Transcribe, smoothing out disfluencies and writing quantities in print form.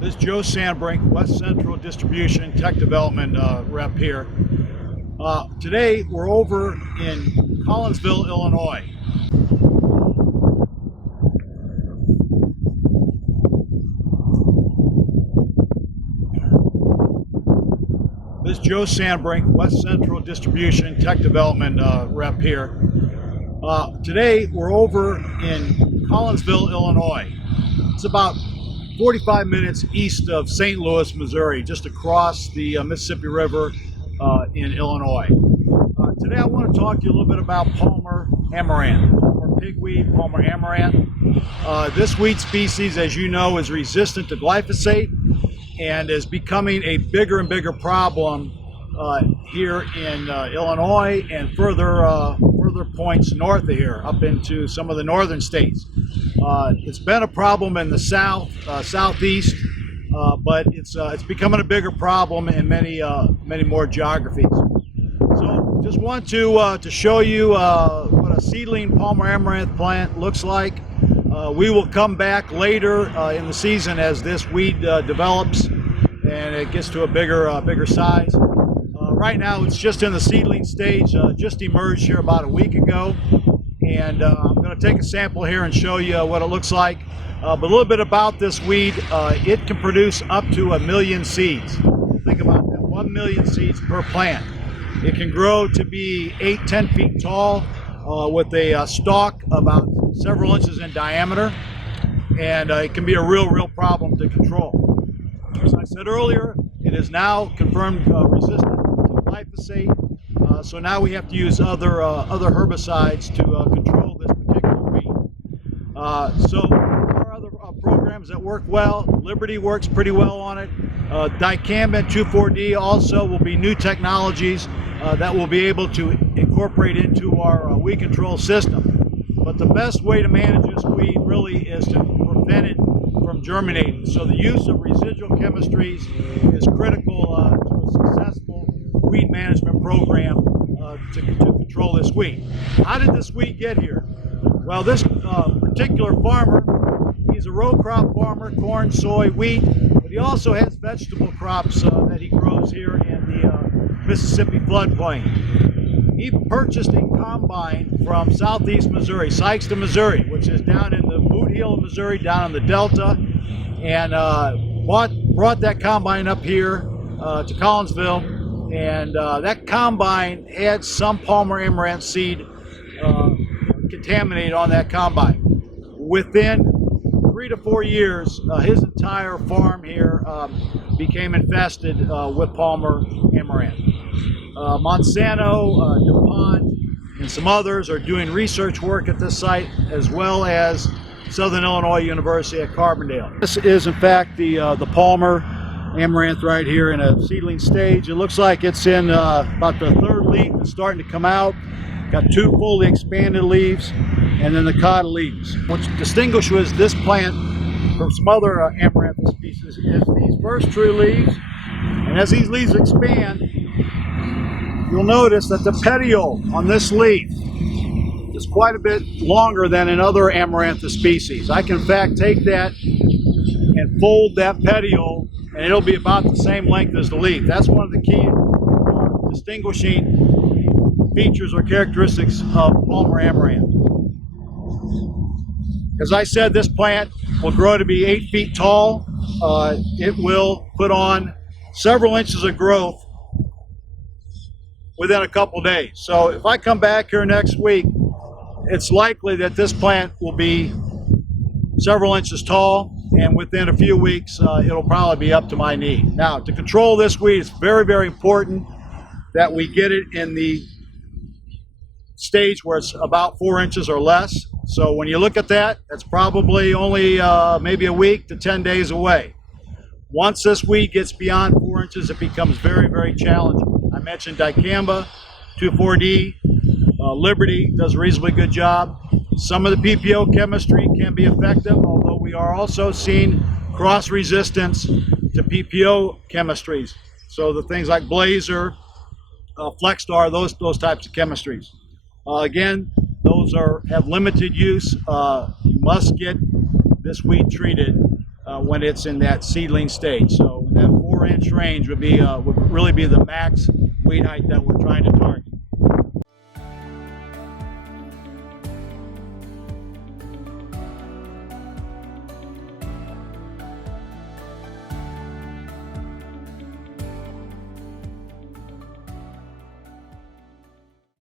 This is Joe Sandbrink, West Central Distribution Tech Development rep here. Today we're over in Collinsville, Illinois. This is Joe Sandbrink, West Central Distribution Tech Development rep here. Today we're over in Collinsville, Illinois. It's about 45 minutes east of St. Louis, Missouri, just across the Mississippi River in Illinois. Today I want to talk to you a little bit about Palmer Amaranth, Palmer pigweed, Palmer Amaranth. This weed species, as you know, is resistant to glyphosate and is becoming a bigger and bigger problem here in Illinois and further points north of here, up into some of the northern states. It's been a problem in the southeast, but it's becoming a bigger problem in many more geographies. So just want to show you what a seedling Palmer Amaranth plant looks like. We will come back later in the season as this weed develops and it gets to a bigger size. Right now it's just in the seedling stage, just emerged here about a week ago. And I'm going to take a sample here and show you what it looks like. But a little bit about this weed, it can produce up to 1 million seeds. Think about that, 1 million seeds per plant. It can grow to be 8-10 feet tall with a stalk about several inches in diameter. And it can be a real problem to control. As I said earlier, it is now confirmed resistant to glyphosate. So now we have to use other herbicides to control this particular weed. So there are other programs that work well. Liberty works pretty well on it. Dicamba and 2,4-D also will be new technologies that we'll be able to incorporate into our weed control system. But the best way to manage this weed really is to prevent it from germinating. So the use of residual chemistries is critical to a successful weed management program to control this weed. How did this weed get here? Well, this particular farmer, he's a row crop farmer, corn, soy, wheat, but he also has vegetable crops that he grows here in the Mississippi floodplain. He purchased a combine from southeast Missouri, Sykeston, Missouri, which is down in the Boot Heel of Missouri, down in the Delta, and brought that combine up here to Collinsville. And that combine had some Palmer Amaranth seed contaminated on that combine. Within 3 to 4 years, his entire farm here became infested with Palmer Amaranth. Monsanto, DuPont, and some others are doing research work at this site, as well as Southern Illinois University at Carbondale. This is, in fact, the Palmer Amaranth right here in a seedling stage. It looks like it's in about the 3rd leaf. It's starting to come out. Got 2 fully expanded leaves, and then the cotta leaves. What distinguishes this plant from some other amaranth species is these first true leaves. And as these leaves expand, you'll notice that the petiole on this leaf is quite a bit longer than in other amaranth species. I can in fact take that and fold that petiole, and it'll be about the same length as the leaf. That's one of the key distinguishing features or characteristics of Palmer Amaranth. As I said, this plant will grow to be 8 feet tall. It will put on several inches of growth within a couple days. So if I come back here next week, it's likely that this plant will be several inches tall, and within a few weeks it'll probably be up to my knee. Now, to control this weed, it's very important that we get it in the stage where it's about 4 inches or less. So when you look at that, that's probably only maybe a week to 10 days away. Once this weed gets beyond 4 inches, it becomes very challenging. I mentioned dicamba, 2,4-D, Liberty does a reasonably good job. Some of the PPO chemistry can be effective, although we are also seeing cross resistance to PPO chemistries. So the things like Blazer, Flexstar, those types of chemistries. Again, those have limited use. You must get this weed treated when it's in that seedling stage. So that 4-inch range would really be the max weed height that we're